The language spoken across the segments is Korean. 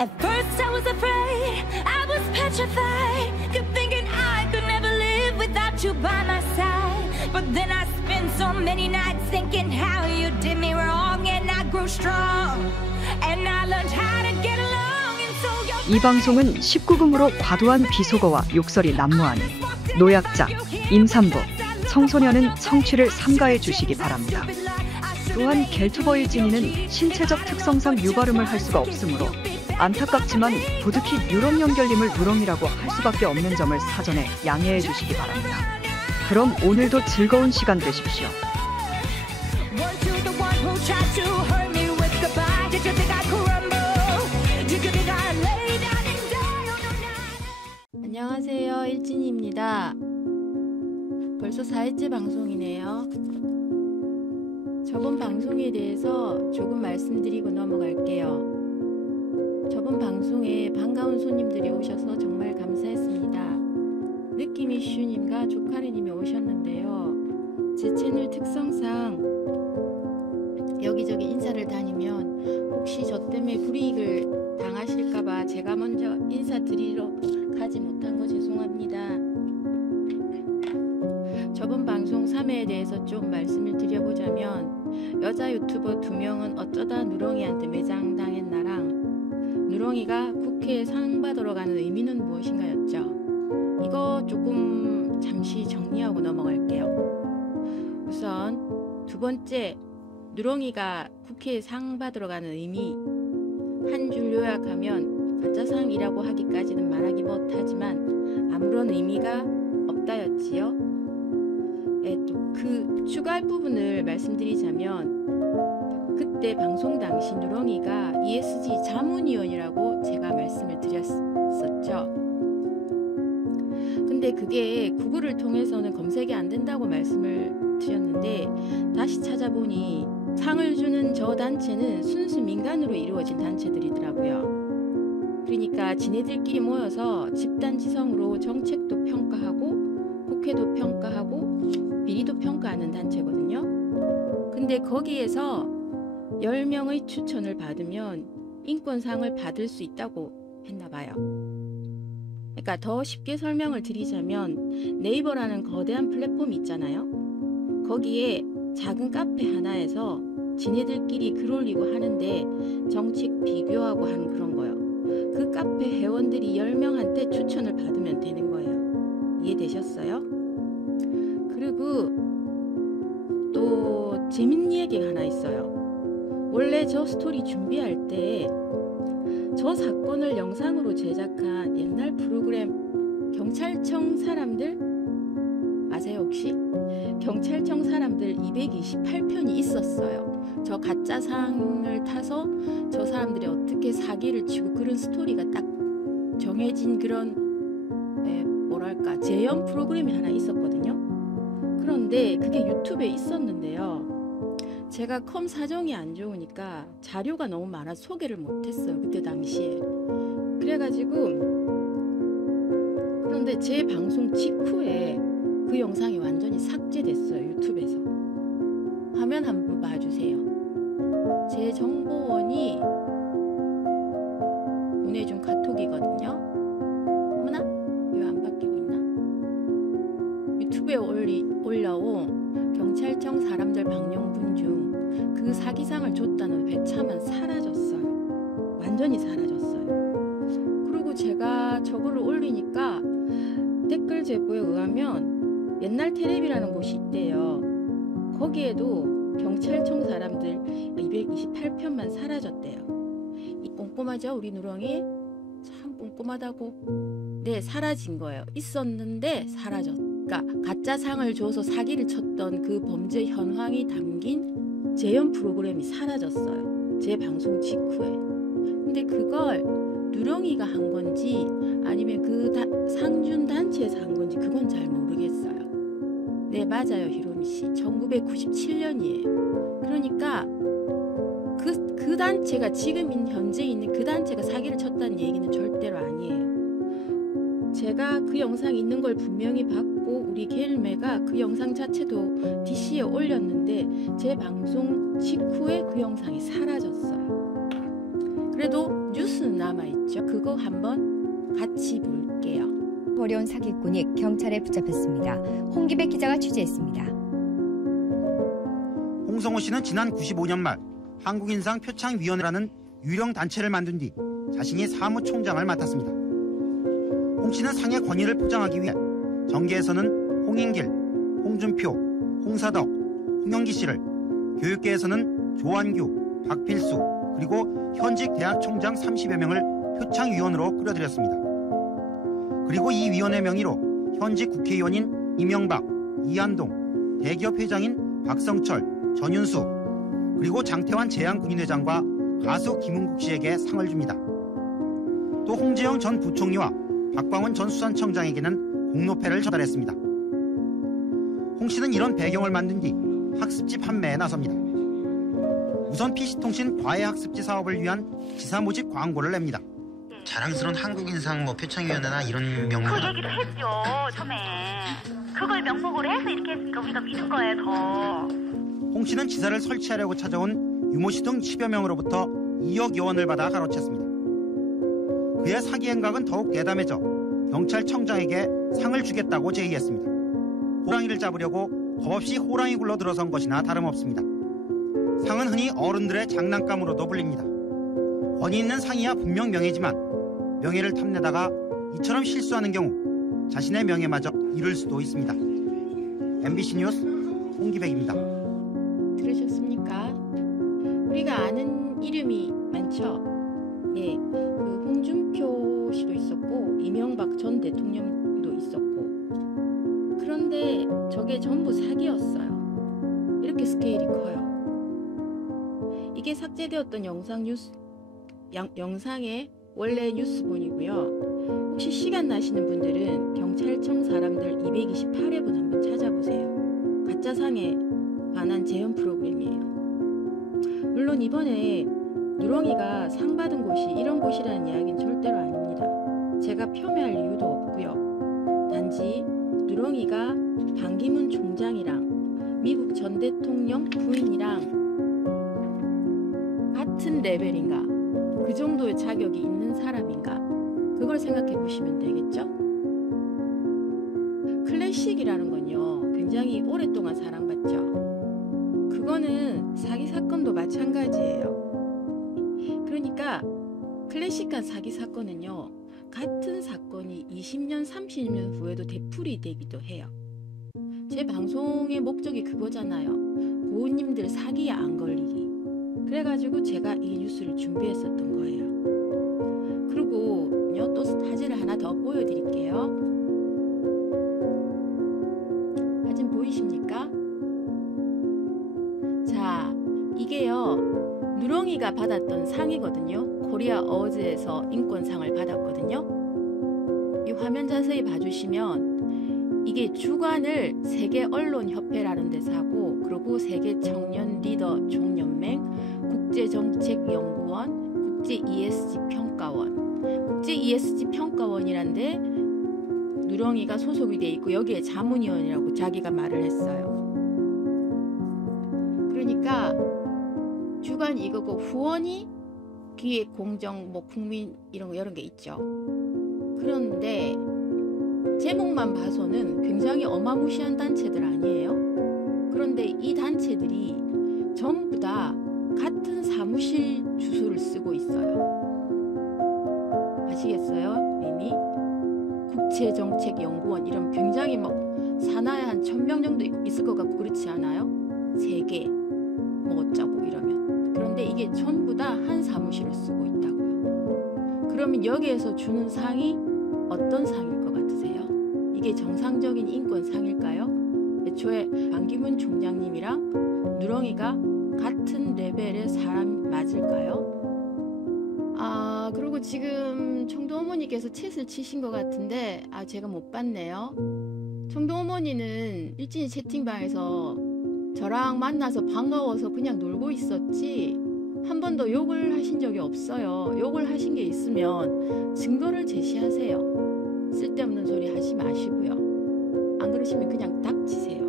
At first I was afraid, I was petrified, kept thinking I could never live without you by my side. But then I spent so many nights thinking how you did me wrong, and I grew strong, and I learned how to get along. And so 이 방송은 19금으로 과도한 비속어와 욕설이 난무하니 노약자, 임산부, 청소년은 청취를 삼가해 주시기 바랍니다. 또한 겔투버의 진이는 신체적 특성상 유발음을 할 수가 없으므로 안타깝지만 부득이 유럽 연결림을 누렁이라고 할 수밖에 없는 점을 사전에 양해해 주시기 바랍니다. 그럼 오늘도 즐거운 시간 되십시오. 안녕하세요, 일진이입니다. 벌써 4회째 방송이네요. 저번 방송에 대해서 조금 말씀드리고 넘어갈게요. 저번 방송에 반가운 손님들이 오셔서 정말 감사했습니다. 느낌이슈님과 조카리님이 오셨는데요. 제 채널 특성상 여기저기 인사를 다니면 혹시 저 때문에 불이익을 당하실까봐 제가 먼저 인사드리러 가지 못한 거 죄송합니다. 저번 방송 3회에 대해서 좀 말씀을 드려보자면, 여자 유튜버 2명은 어쩌다 누렁이한테 매장당했나랑 누렁이가 국회에 상 받으러 가는 의미는 무엇인가였죠. 이거 조금 잠시 정리하고 넘어갈게요. 우선 두 번째, 누렁이가 국회에 상 받으러 가는 의미, 한 줄 요약하면 가짜상이라고 하기까지는 말하기 못하지만 아무런 의미가 없다였지요. 또 그 추가할 부분을 말씀드리자면, 그때 방송 당시 누렁이가 ESG 자문위원이라고 제가 말씀을 드렸었죠. 근데 그게 구글을 통해서는 검색이 안 된다고 말씀을 드렸는데, 다시 찾아보니 상을 주는 저 단체는 순수 민간으로 이루어진 단체들이더라고요. 그러니까 지네들끼리 모여서 집단지성으로 정책도 평가하고 국회도 평가하고 비리도 평가하는 단체거든요. 근데 거기에서 10명의 추천을 받으면 인권상을 받을 수 있다고 했나 봐요. 그러니까 더 쉽게 설명을 드리자면, 네이버라는 거대한 플랫폼이 있잖아요. 거기에 작은 카페 하나에서 지네들끼리 글 올리고 하는데 정책 비교하고 하는 그런 거요. 그 카페 회원들이 10명한테 추천을 받으면 되는 거예요. 이해되셨어요? 그리고 또 재밌는 얘기가 하나 있어요. 원래 저 스토리 준비할 때 저 사건을 영상으로 제작한 옛날 프로그램 경찰청 사람들 아세요 혹시? 경찰청 사람들 228편이 있었어요. 저 가짜상을 타서 저 사람들이 어떻게 사기를 치고 그런 스토리가 딱 정해진 그런 뭐랄까 재연 프로그램이 하나 있었거든요. 그런데 그게 유튜브에 있었는데요. 제가 컴 사정이 안 좋으니까 자료가 너무 많아서 소개를 못했어요. 그때 당시에. 그래가지고 그런데 제 방송 직후에 그 영상이 완전히 삭제됐어요. 유튜브에서. 화면 한번 봐주세요. 제 정보원이 보내준 카톡이거든요. 어머나? 왜 안 바뀌고 있나? 유튜브에 올려온 경찰청 사람들 방영분 중 그 사기상을 줬다는 회차만 사라졌어요. 완전히 사라졌어요. 그리고 제가 저거를 올리니까 댓글 제보에 의하면 옛날 텔레비라는 곳이 있대요. 거기에도 경찰청 사람들 228편만 사라졌대요. 이 꼼꼼하죠? 우리 누렁이 참 꼼꼼하다고. 네, 사라진 거예요. 있었는데 사라졌. 그러니까 가짜 상을 줘서 사기를 쳤던 그 범죄 현황이 담긴 재연 프로그램이 사라졌어요. 제 방송 직후에. 근데 그걸 누렁이가 한 건지 아니면 그 상준 단체에서 한 건지 그건 잘 모르겠어요. 네, 맞아요, 히로미 씨. 1997년이에요. 그러니까 그 단체가 지금 현재 있는 그 단체가 사기를 쳤다는 얘기는 절대로 아니에요. 제가 그 영상 있는 걸 분명히 봤고 우리 겔매가 그 영상 자체도 DC에 올렸는데 제 방송 직후에 그 영상이 사라졌어요. 그래도 뉴스는 남아있죠. 그거 한번 같이 볼게요. 어려운 사기꾼이 경찰에 붙잡혔습니다. 홍기백 기자가 취재했습니다. 홍성호 씨는 지난 95년 말 한국인상 표창위원회라는 유령 단체를 만든 뒤 자신이 사무총장을 맡았습니다. 홍 씨는 상의 권위를 포장하기 위해 정계에서는 홍인길, 홍준표, 홍사덕, 홍영기 씨를, 교육계에서는 조한규, 박필수, 그리고 현직 대학 총장 30여 명을 표창위원으로 끌어들였습니다. 그리고 이 위원회 명의로 현직 국회의원인 이명박, 이한동, 대기업 회장인 박성철, 전윤수, 그리고 장태환 제양군인회장과 가수 김은국 씨에게 상을 줍니다. 또 홍재영 전 부총리와 박광원 전 수산청장에게는 공로패를 전달했습니다. 홍 씨는 이런 배경을 만든 뒤 학습지 판매에 나섭니다. 우선 PC통신 과외학습지 사업을 위한 지사 모집 광고를 냅니다. 자랑스러운 한국인상 표창위원회나 이런 명목. 그 얘기도 했죠, 처음에. 그걸 명목으로 해서 이렇게 했으니까 우리가 믿은 거예요, 더. 홍 씨는 지사를 설치하려고 찾아온 유모 씨 등 10여 명으로부터 2억여 원을 받아 가로챘습니다. 그의 사기 행각은 더욱 대담해져 경찰청장에게 상을 주겠다고 제의했습니다. 호랑이를 잡으려고 겁없이 호랑이 굴러 들어선 것이나 다름없습니다. 상은 흔히 어른들의 장난감으로도 불립니다. 권위 있는 상이야 분명 명예지만 명예를 탐내다가 이처럼 실수하는 경우 자신의 명예마저 잃을 수도 있습니다. MBC 뉴스 홍기백입니다. 들으셨습니까? 우리가 아는 이름이 많죠? 예, 그 홍준표 씨도 있었고 이명박 전 대통령도 있었고, 그런데 저게 전부 사기였어요. 이렇게 스케일이 커요. 이게 삭제되었던 영상의 원래 뉴스본이고요. 혹시 시간 나시는 분들은 경찰청 사람들 228회분 한번 찾아보세요. 가짜상에 관한 재연 프로그램이에요. 물론 이번에 누렁이가 상 받은 곳이 이런 곳이라는 이야기는 절대로 아닙니다. 제가 폄훼할 이유도 없고요. 단지 누렁이가 반기문 총장이랑 미국 전 대통령 부인이랑 같은 레벨인가, 그 정도의 자격이 있는 사람인가, 그걸 생각해 보시면 되겠죠? 클래식이라는 건요, 굉장히 오랫동안 사랑받죠. 그거는 사기 사건도 마찬가지예요. 그러니까 클래식한 사기 사건은요, 같은 사건이 20년, 30년 후에도 되풀이 되기도 해요. 제 방송의 목적이 그거잖아요. 고은님들 사기에 안 걸리기. 그래가지고 제가 이 뉴스를 준비했었던 거예요. 그리고요, 또 사진을 하나 더 보여드릴게요. 사진 보이십니까? 자, 이게요, 누렁이가 받았던 상이거든요. 코리아 어워즈에서 인권상을 받았거든요. 이 화면 자세히 봐주시면 이게 주관을 세계 언론협회라는 데서 하고, 그리고 세계 청년 리더 총연맹, 국제정책연구원, 국제 ESG 평가원, 국제 ESG 평가원이란데 누렁이가 소속이 돼 있고 여기에 자문위원이라고 자기가 말을 했어요. 그러니까 주관 이거고 후원이 기획, 공정, 국민 이런 게 있죠. 그런데 제목만 봐서는 굉장히 어마무시한 단체들 아니에요? 그런데 이 단체들이 전부 다 같은 사무실 주소를 쓰고 있어요. 아시겠어요? 이미 국제정책연구원 이런 굉장히 산하에 한 1000명 정도 있을 것 같고 그렇지 않아요? 3개 어쩌고 이러면. 그런데 이게 전부 다 한 사무실을 쓰고 있다고요. 그러면 여기에서 주는 상이 어떤 상일 것 같으세요? 이게 정상적인 인권상일까요? 애초에 반기문 총장님이랑 누렁이가 같은 레벨의 사람 맞을까요? 그리고 지금 청도 어머니께서 챗을 치신 것 같은데 제가 못 봤네요. 청도 어머니는 일진이 채팅방에서 저랑 만나서 반가워서 그냥 놀고 있었지 한 번도 욕을 하신 적이 없어요. 욕을 하신 게 있으면 증거를 제시하세요. 쓸데없는 소리 하지 마시고요. 안 그러시면 그냥 닥치세요.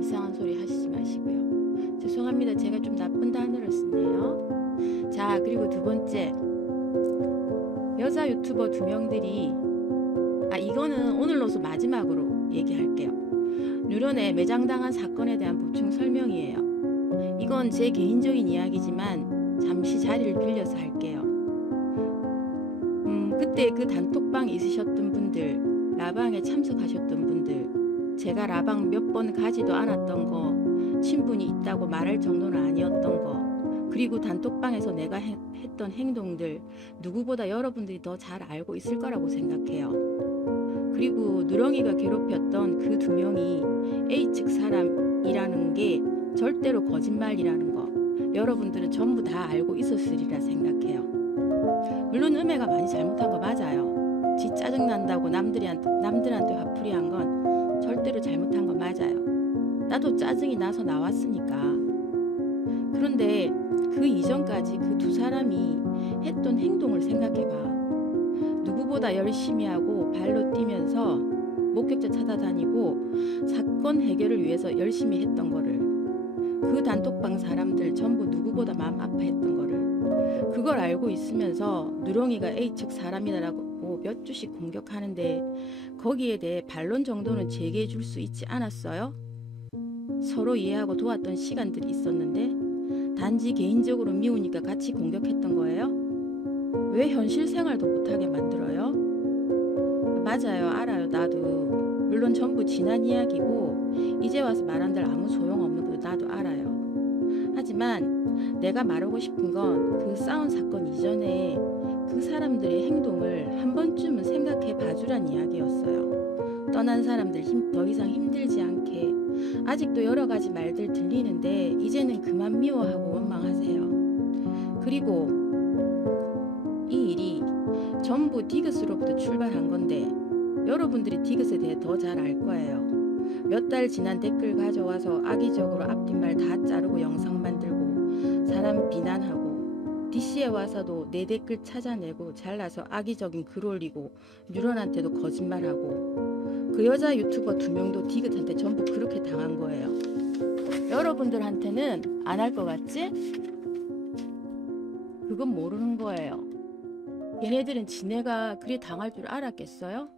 이상한 소리 하시지 마시고요. 죄송합니다. 제가 좀 나쁜 단어를 쓰네요. 자, 그리고 두 번째, 여자 유튜버 2명들이 이거는 오늘로서 마지막으로 얘기할게요. 뉴런에 매장당한 사건에 대한 보충 설명이에요. 이건 제 개인적인 이야기지만 잠시 자리를 빌려서 할게요. 그때 그 단톡방 있으셨던 분들, 라방에 참석하셨던 분들, 제가 라방 몇 번 가지도 않았던 거, 친분이 있다고 말할 정도는 아니었던 거, 그리고 단톡방에서 내가 했던 행동들 누구보다 여러분들이 더 잘 알고 있을 거라고 생각해요. 그리고 누렁이가 괴롭혔던 그 2명이 A측 사람이라는 게 절대로 거짓말이라는 거 여러분들은 전부 다 알고 있었으리라 생각해요. 물론 음해가 많이 잘못한 거 맞아요. 지 짜증난다고 남들한테 화풀이한 건 절대로 잘못한 거 맞아요. 나도 짜증이 나서 나왔으니까. 그런데 그 이전까지 그 두 사람이 했던 행동을 생각해봐. 누구보다 열심히 하고 발로 뛰면서 목격자 찾아다니고 사건 해결을 위해서 열심히 했던 거를, 그 단톡방 사람들 전부 누구보다 마음 아파했던 거를, 그걸 알고 있으면서 누렁이가 A측 사람이라고 몇 주씩 공격하는데 거기에 대해 반론 정도는 제기해 줄 수 있지 않았어요? 서로 이해하고 도왔던 시간들이 있었는데 단지 개인적으로 미우니까 같이 공격했던 거예요? 왜 현실 생활도 못하게 만들어요? 맞아요, 알아요. 나도 물론 전부 지난 이야기고 이제 와서 말한들 아무 소용없는 거 나도 알아요. 하지만 내가 말하고 싶은 건 그 싸운 사건 이전에 그 사람들의 행동을 한 번쯤은 생각해 봐주란 이야기였어요. 떠난 사람들 더 이상 힘들지 않게. 아직도 여러 가지 말들 들리는데 이제는 그만 미워하고 원망하세요. 그리고 이 일이 전부 디귿으로부터 출발한 건데 여러분들이 디귿에 대해 더 잘 알 거예요. 몇 달 지난 댓글 가져와서 악의적으로 앞뒷말 다 자르고 영상 만들고 사람 비난하고, DC에 와서도 내 댓글 찾아내고 잘라서 악의적인 글 올리고 뉴런한테도 거짓말하고, 그 여자 유튜버 2명도 디귿한테 전부 그렇게 당한 거예요. 여러분들한테는 안 할 것 같지? 그건 모르는 거예요. 얘네들은 지네가 그리 당할 줄 알았겠어요?